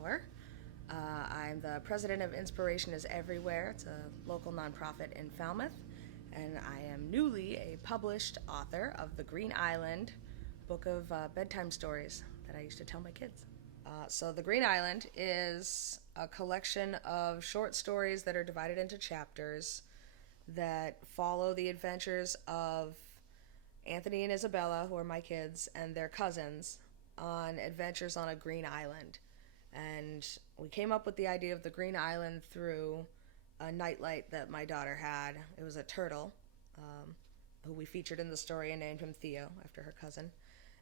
Bauer. I'm the president of Inspiration is Everywhere. It's a local nonprofit in Falmouth. And I am newly a published author of the Green Island book of bedtime stories that I used to tell my kids. So the Green Island is a collection of short stories that are divided into chapters that follow the adventures of Anthony and Isabella, who are my kids, and their cousins on adventures on a green island. And we came up with the idea of the Green Island through a nightlight that my daughter had. It was a turtle, who we featured in the story and named him Theo after her cousin.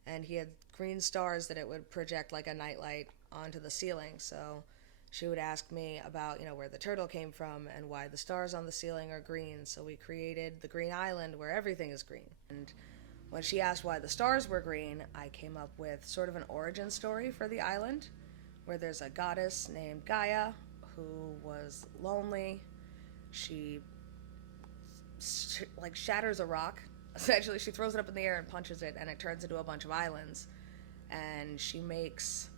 And he had green stars that it would project like a nightlight onto the ceiling. So she would ask me about, where the turtle came from and why the stars on the ceiling are green. So we created the Green Island where everything is green. And when she asked why the stars were green, I came up with sort of an origin story for the island, where there's a goddess named Gaia who was lonely. She shatters a rock. Essentially, she throws it up in the air and punches it, and it turns into a bunch of islands. And she makes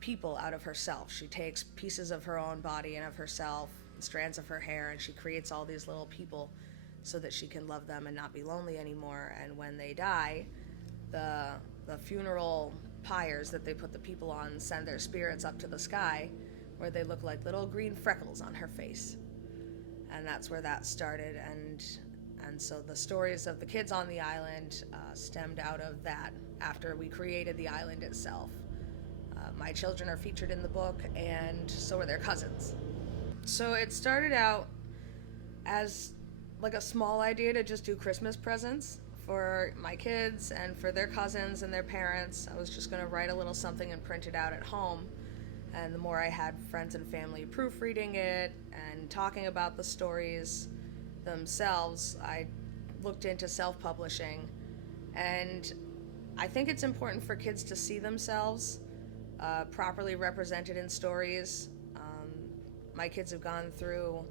people out of herself. She takes pieces of her own body and of herself, and strands of her hair, and she creates all these little people so that she can love them and not be lonely anymore. And when they die, the funeral pyres that they put the people on send their spirits up to the sky, where they look like little green freckles on her face. And that's where that started. And so the stories of the kids on the island stemmed out of that after we created the island itself. My children are featured in the book, and so are their cousins. So it started out as like a small idea to just do Christmas presents for my kids and for their cousins and their parents. I was just going to write a little something and print it out at home. And the more I had friends and family proofreading it and talking about the stories themselves, I looked into self-publishing. And I think it's important for kids to see themselves properly represented in stories. My kids have gone through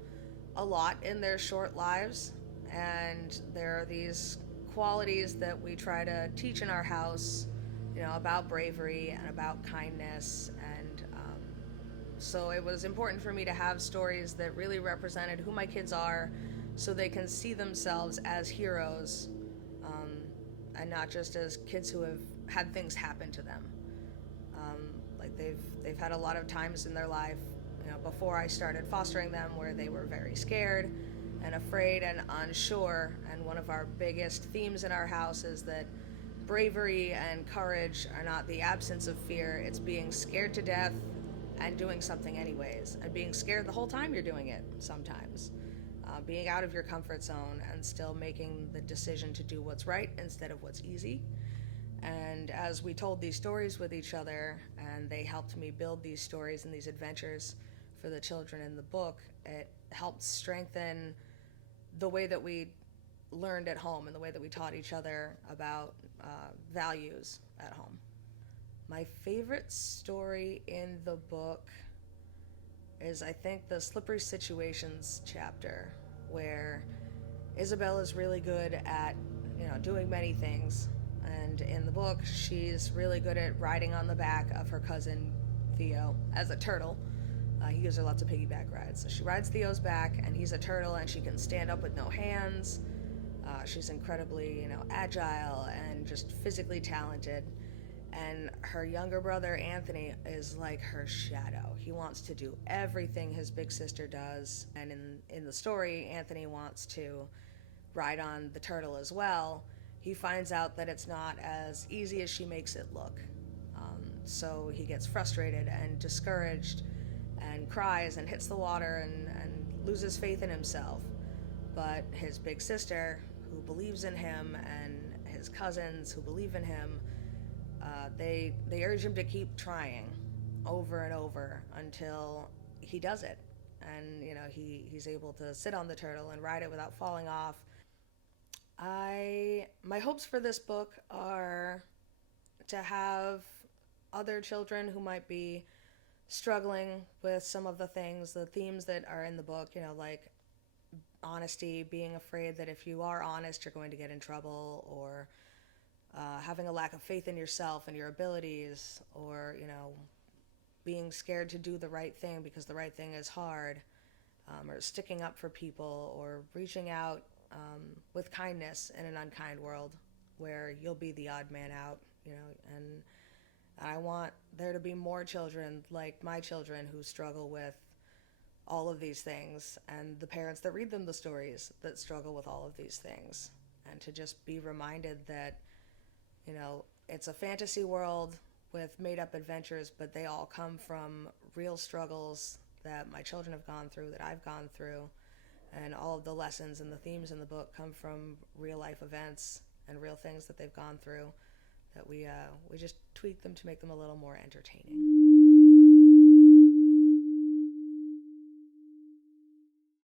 a lot in their short lives, and there are these qualities that we try to teach in our house, about bravery and about kindness. And so it was important for me to have stories that really represented who my kids are, so they can see themselves as heroes, and not just as kids who have had things happen to them. Like they've had a lot of times in their life, before I started fostering them, where they were very scared and afraid and unsure. And one of our biggest themes in our house is that bravery and courage are not the absence of fear. It's being scared to death and doing something anyways, and being scared the whole time you're doing it sometimes. Being out of your comfort zone and still making the decision to do what's right instead of what's easy. And as we told these stories with each other, and they helped me build these stories and these adventures for the children in the book, it helped strengthen the way that we learned at home and the way that we taught each other about values at home. My favorite story in the book is, I think, the slippery situations chapter, where Isabel is really good at, doing many things. And in the book, she's really good at riding on the back of her cousin Theo as a turtle. He gives her lots of piggyback rides. So she rides Theo's back, and he's a turtle, and she can stand up with no hands. She's incredibly, agile and just physically talented. And her younger brother, Anthony, is like her shadow. He wants to do everything his big sister does. And in the story, Anthony wants to ride on the turtle as well. He finds out that it's not as easy as she makes it look. So he gets frustrated and discouraged and cries and hits the water and loses faith in himself. But his big sister, who believes in him, and his cousins who believe in him, they urge him to keep trying over and over until he does it. And, he's able to sit on the turtle and ride it without falling off. My hopes for this book are to have other children who might be struggling with some of the themes that are in the book, like honesty, being afraid that if you are honest, you're going to get in trouble, or having a lack of faith in yourself and your abilities, or, being scared to do the right thing because the right thing is hard, or sticking up for people, or reaching out with kindness in an unkind world where you'll be the odd man out, and I want there to be more children like my children who struggle with all of these things, and the parents that read them the stories that struggle with all of these things, and to just be reminded that, it's a fantasy world with made-up adventures, but they all come from real struggles that my children have gone through, that I've gone through, and all of the lessons and the themes in the book come from real-life events and real things that they've gone through, that we just tweak them to make them a little more entertaining.